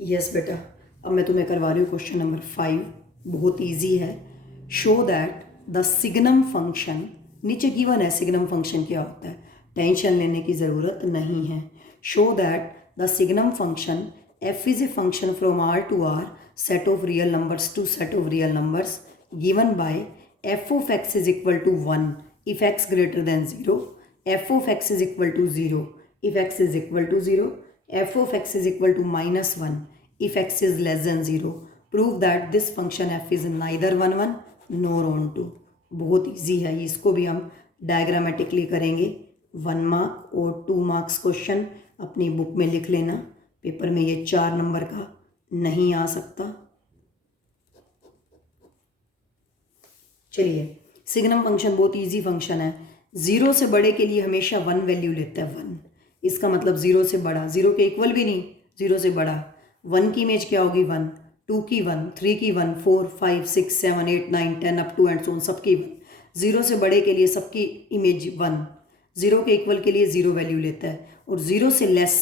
Yes बेटा, अब मैं तुम्हें करवा रही हूँ क्वेश्चन नंबर 5। बहुत इजी है। Show that the signum function, नीचे गिवन है सिग्नम फंक्शन क्या होता है, टेंशन लेने की ज़रूरत नहीं है। Show that the signum function f is a function from r to r set of real numbers to set of real numbers given by f of x is equal to 1 if x greater than 0, f of x is equal to 0 if x is equal to 0, f of x is equal to minus 1 if x is less than 0. Prove that this function f is neither 1 1 nor on 2. बहुत easy है, इसको भी हम diagrammatically करेंगे। 1 mark और 2 marks question अपनी book में लिख लेना, पेपर में ये 4 नंबर का नहीं आ सकता। चलिए, सिग्नम फंक्शन बहुत इजी फंक्शन है। 0 से बड़े के लिए हमेशा 1 वैल्यू लेता है 1, इसका मतलब 0 से बड़ा, 0 के इक्वल भी नहीं, 0 से बड़ा। 1 की इमेज क्या होगी 1, 2 की 1, 3 की 1, 4 5 6 7 8 9 10 up to and so on सबकी 1। 0 से बड़े के लिए सबकी इमेज 1, 0 के इक्वल के लिए 0 वैल्यू लेता है, और 0 से लेस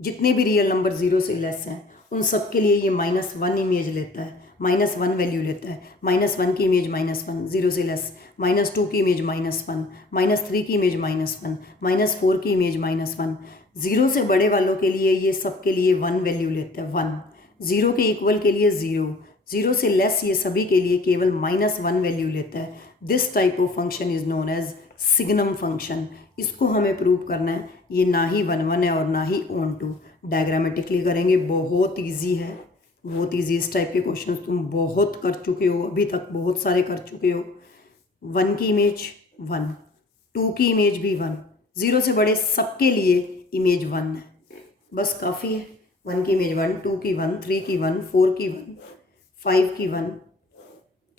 जितने भी रियल नंबर 0 से लेस हैं उन सब के लिए ये -1 इमेज लेता है, -1 वैल्यू लेता है। -1 की इमेज -1 0 से लेस, -2 की इमेज -1, -3 की इमेज -1, -4 की इमेज -1। 0 से बड़े वालों के लिए ये सब के लिए 1 वैल्यू लेता है 1, 0 के इक्वल के लिए 0, 0 से लेस ये सभी के लिए केवल -1 वैल्यू लेता है। This type of function is known as signum function. इसको हमें प्रूव करना है, ये ना ही 1 1 है और ना ही ऑन 2। डायग्रामेटिकली करेंगे, बहुत इजी है, बहुत इजी। इस टाइप के क्वेश्चन तुम बहुत कर चुके हो, अभी तक बहुत सारे कर चुके हो। 1 की इमेज 1, 2 की इमेज भी 1, 0 से बड़े सबके लिए इमेज 1 है, बस काफ़ी है। 1 की इमेज 1, 2 की 1, 3 की 1, 4 की 1, 5 की 1।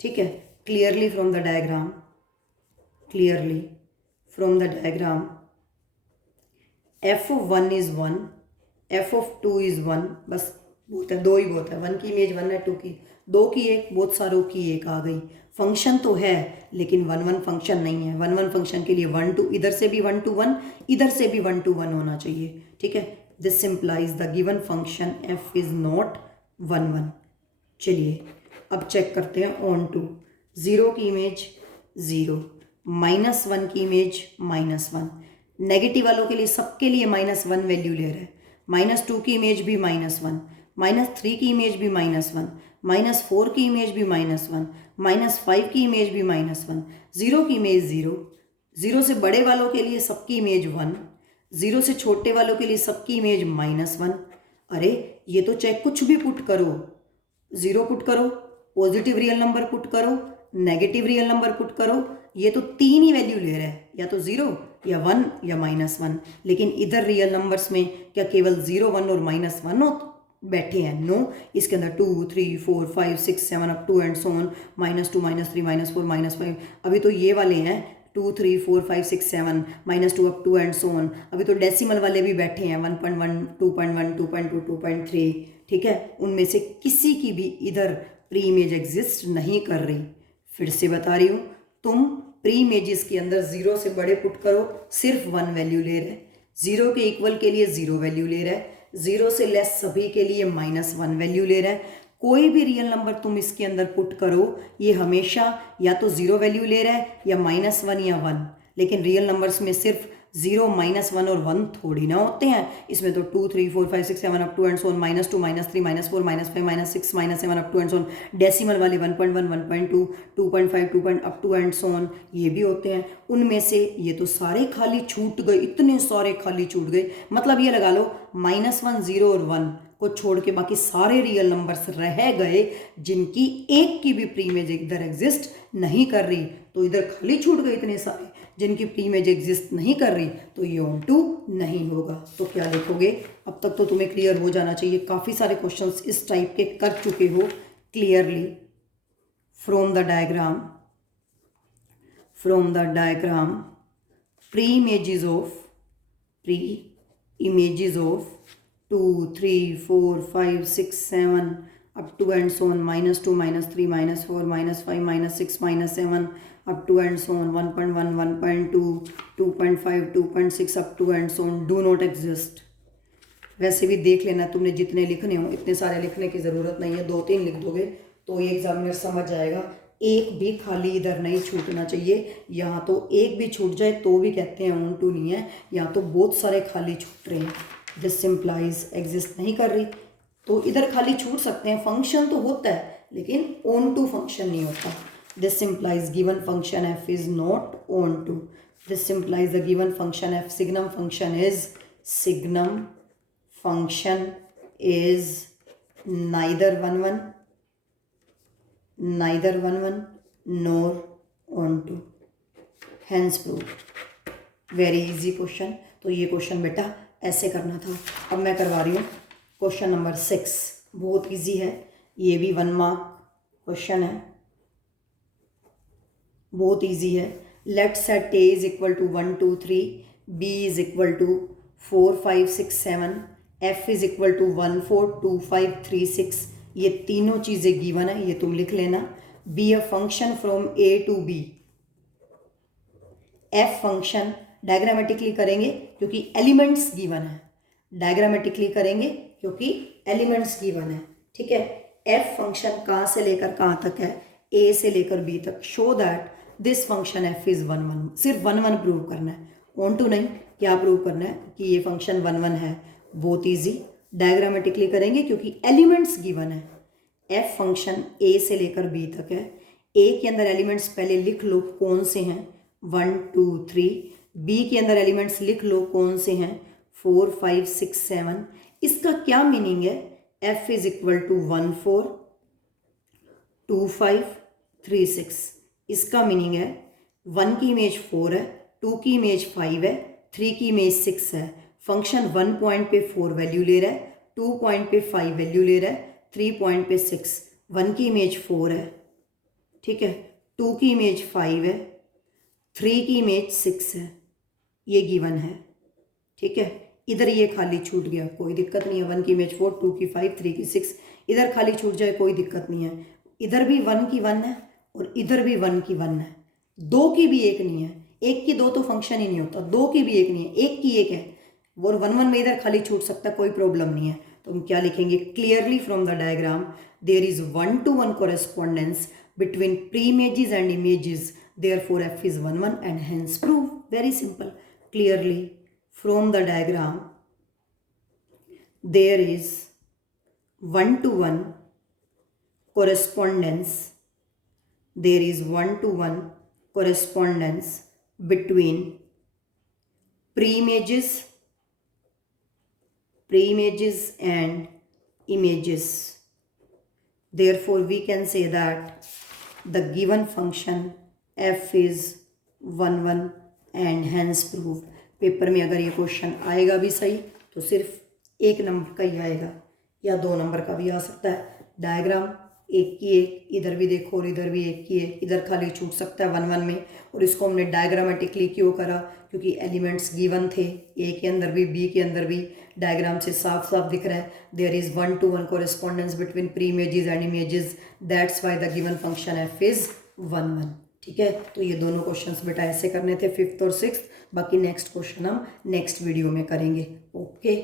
ठीक है, clearly from the diagram, clearly from the diagram f of 1 is 1, f of 2 is 1, बस बहुत है, 2 ही बहुत है। 1 की इमेज 1 है, 2 की 2 की 1, बहुत सारों की 1 आ गई। फंक्शन तो है लेकिन 1 1 फंक्शन नहीं है। 1 1 फंक्शन के लिए 1 2, इधर से भी 1 2 1, इधर से भी 1 2 1 होना चाहिए। ठीक है, this implies the given function f is not 1 1। चलिए अब चेक करते हैं ऑन 2। 0 की इमेज 0, -1 की इमेज -1, नेगेटिव वालों के लिए सबके लिए -1 वैल्यू ले रहा है। -2 की इमेज भी -1, -3 की इमेज भी -1, -4 की इमेज भी -1, -5 की इमेज भी -1, 0 की इमेज 0, 0 से बड़े वालों के लिए सबकी इमेज 1, 0 से छोटे वालों के लिए सबकी इमेज -1। अरे ये तो चेक कुछ भी पुट करो, 0 पुट करो, पॉजिटिव रियल नंबर पुट करो, नेगेटिव रियल नंबर पुट करो, ये तो 3 ही वैल्यू ले रहा है, या तो 0 या 1 या -1। लेकिन इधर रियल नंबर्स में क्या केवल 0 1 और -1 हो बैठे हैं? नो, इसके अंदर 2 3 4 5 6 7 up to and so on, -2 -3 -4 -5। अभी तो ये वाले हैं 2 3 4 5 6 7 -2 up to and so on. अभी तो डेसिमल वाले भी बैठे हैं 1.1 2.1 2.2 2.3। ठीक है, उनमें से किसी की भी इधर प्री इमेज एग्जिस्ट नहीं कर रही। फिर से बता रही हूँ, तुम प्री इमेजेस के अंदर 0 से बड़े पुट करो, सिर्फ 1 वैल्यू ले रहा है, 0 के इक्वल के लिए 0 वैल्यू ले रहा है, 0 से लेस सभी के लिए -1 वैल्यू ले रहा है। कोई भी रियल नंबर तुम इसके अंदर पुट करो, ये हमेशा या तो 0 वैल्यू ले रहा है या -1 या 1। लेकिन रियल नंबर्स में सिर्फ 0 -1 और 1 थोड़ी ना होते हैं, इसमें तो 2 3 4 5 6 7 up to and so on, -2 -3 -4 -5 -6 -7 up to and so on. Decimal वाले 1.1 1.2 2.5 2. Up to and so on ये भी होते हैं। उनमें से ये तो सारे खाली छूट गए, इतने सारे खाली छूट गए। मतलब ये लगा लो -1 0 और 1 को छोड़ के बाकी सारे रियल नंबर्स रह गए जिनकी एक की भी प्री इमेज इधर एग्जिस्ट नहीं कर रही, तो इधर खाली छूट गए इतने सारे जिनकी प्री इमेज एग्जिस्ट नहीं कर रही, तो ये ऑन 2 नहीं होगा। तो क्या लिखोगे? अब तक तो तुम्हें क्लियर हो जाना चाहिए, काफ़ी सारे क्वेश्चंस इस टाइप के कर चुके हो। Clearly from the diagram pre images of 2 3 4 5 6 7 up to and so on, -2 -3 -4 -5 -6 -7 up to and so on, 1.1 1.2 2.5 2.6 up to and so on do not exist. वैसे भी देख लेना, तुमने जितने लिखने हो, इतने सारे लिखने की ज़रूरत नहीं है, 2-3 लिख दोगे तो ये एग्जामिनर समझ जाएगा। एक भी खाली इधर नहीं छूटना चाहिए। यहाँ तो एक भी छूट जाए तो भी कहते हैं ऑन टू नहीं है, यहाँ तो बहुत सारे खाली छूट रहे हैं। दिस सिंप्लाइज एग्जिस्ट नहीं कर रही, तो इधर खाली छूट सकते हैं। फंक्शन तो होता है लेकिन ऑन टू फंक्शन नहीं होता। This implies given function F is not onto. This implies the given function F signum function is neither 1 1 nor on to, hence proof। Very easy question. तो ये question बेटा ऐसे करना था। अब मैं करवा रही हूँ क्वेश्चन नंबर 6। बहुत इजी है, ये भी 1 मार्क क्वेश्चन है, बहुत इजी है। Let set A is equal to 1 2 3, B is equal to 4 5 6 7, F is equal to 1 4 2 5 3 6। ये तीनों चीज़ें गिवन है, ये तुम लिख लेना। Be a function from A to B. F function diagrammatically करेंगे क्योंकि एलिमेंट्स गिवन है, डायग्रामेटिकली करेंगे क्योंकि एलिमेंट्स गिवन है, ठीक है। एफ फंक्शन कहाँ से लेकर कहाँ तक है, ए से लेकर बी तक। Show that this function F is 1 1। सिर्फ 1 1 प्रूव करना है, ऑन टू नहीं। क्या प्रूव करना है कि ये फंक्शन 1 1 है, बहुत ईजी। डायग्रामेटिकली करेंगे क्योंकि एलिमेंट्स गिवन है। एफ फंक्शन ए से लेकर बी तक है। ए के अंदर एलिमेंट्स पहले लिख लो कौन से हैं, 1 2 3। बी के अंदर एलिमेंट्स लिख लो कौन से हैं, 4 5 6 7। इसका क्या मीनिंग है, एफ इज इक्वल टू 1 4 2 5 3 6। इसका मीनिंग है 1 की इमेज 4 है, 2 की इमेज 5 है, 3 की इमेज 6 है। फंक्शन 1 पॉइंट पे 4 वैल्यू ले रहा है, 2 पॉइंट पे 5 वैल्यू ले रहा है, 3 पॉइंट पे 6। 1 की इमेज 4 है, ठीक है, 2 की इमेज 5 है, 3 की इमेज 6 है, ये गिवन है, ठीक है। इधर ये खाली छूट गया, कोई दिक्कत नहीं है। 1 की इमेज 4, 2 की 5, 3 की 6, इधर खाली छूट जाए कोई दिक्कत नहीं है। इधर भी 1 की 1 है और इधर भी 1 की 1 है। 2 की भी 1 नहीं है, 1 की 2 तो फंक्शन ही नहीं होता। 2 की भी 1 नहीं है, 1 की 1 है। वो 1 1 में इधर खाली छूट सकता है, कोई प्रॉब्लम नहीं है। तो हम क्या लिखेंगे, clearly from the diagram there is 1 to 1 correspondence between pre-images and images, therefore f is 1 1 and hence proof। very simple। clearly from the diagram there is 1 to 1 correspondence, there is 1 to 1 correspondence between pre-images and images, therefore we can say that the given function f is 1 1 and hence proved। Paper में अगर ये question आएगा भी सही तो सिर्फ 1 number का ही आएगा या 2 नंबर का भी आ सकता है। डायग्राम 1 की 1, इधर भी देखो और इधर भी 1 की 1, इधर खाली छूट सकता है 1 1 में। और इसको हमने डायग्रामेटिकली क्यों करा, क्योंकि एलिमेंट्स गिवन थे, ए के अंदर भी बी के अंदर भी। डायग्राम से साफ साफ दिख रहा है there is 1 to 1 correspondence between pre-images and images, that's why the given function f is 1 1। ठीक है, तो ये दोनों क्वेश्चंस बेटा ऐसे करने थे, 5th और 6th। बाकी नेक्स्ट क्वेश्चन हम नेक्स्ट वीडियो में करेंगे। ओके।